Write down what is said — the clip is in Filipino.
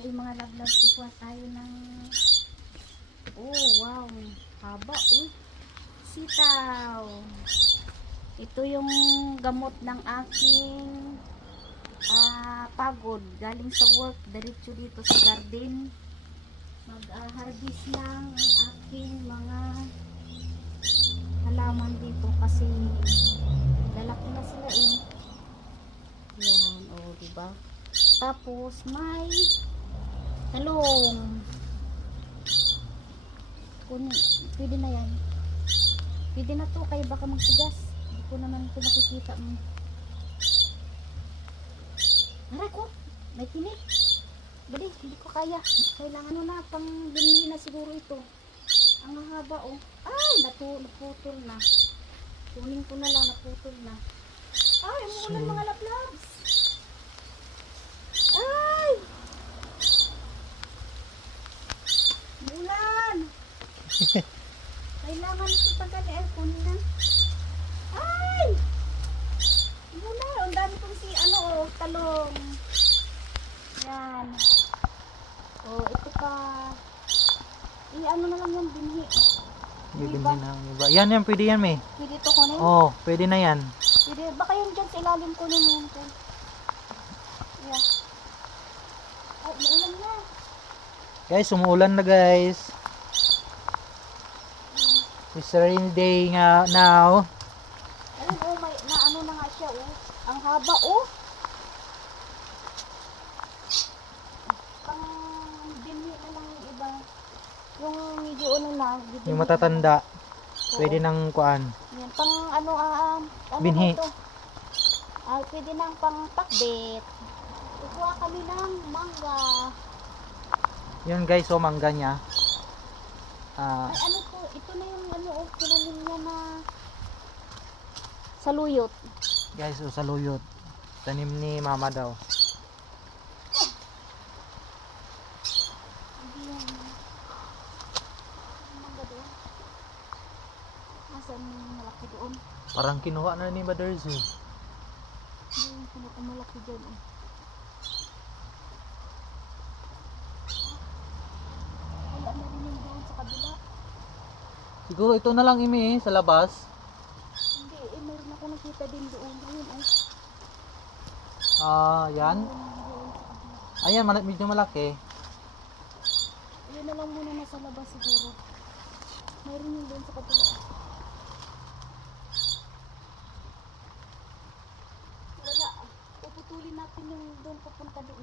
Ay mga love, kukuha tayo ng oh wow, haba oh. Sitaw. Ito yung gamot ng aking pagod. Galing sa work, diretso dito sa garden. Mag-harvest lang ang aking mga halaman dito kasi lalaki na sila eh. Yan, oh, diba? Tapos may talong. Pwede na yan. Pwede na to, kaya baka magsigas. Hindi ko naman ito nakikita mo. Aray ko, may tinik. Bali, hindi ko kaya. Kailangan na pang binili na siguro ito. Ang haba oh. Ay, naputol na. Kunin ko na lang, naputol na. Ay, umuulan mga laplabs. Ay! Umuulan! Kailangan ito tagali. Ay, kunin na. Ay! Umuulan. Ang dami kong talong. Yan. Oh, ito pa. Ano na lang yung binhi. Bibinhin na ang iba. Yan, pwede yan, may. Pwede ito kunin? Oo, pwede na yan. Pwede. Baka yung dyan sa ilalim kunin mo yun. Yeah. Ay, maulan na. Guys, umuulan na guys. It's a rainy day nga now. Ayun, oh, may, ano na nga siya, oh. Ang haba, oh. Pang binhi na lang yung iba. Yung medyo na. Yung matatanda. Pwede nang kuan. Yan, pang Binhi. Ito? Ay, pwede nang pang pakbet. Kukuha kami ng mangga. Yun guys, so mangga niya. Ay, ano to? Ito na yung tinanim niya na saluyot. Guys, saluyot. Tanim ni mama daw. Hindi yan. Mangga doon. Asan yung malaki doon? Parang kinuha na ni Mothers eh. Hindi yung malaki dyan. Oh. Wala na rin yung doon sa kabila. Siguro ito na lang imi sa labas. Hindi, meron ako nakita din doon. Ayun, oh. Yan. Doon sa kabila. Ayan, medyo malaki. Ayun na lang muna nasa labas siguro. Mayroon yung doon sa kabila. Wala. Puputulin natin yung doon papunta doon.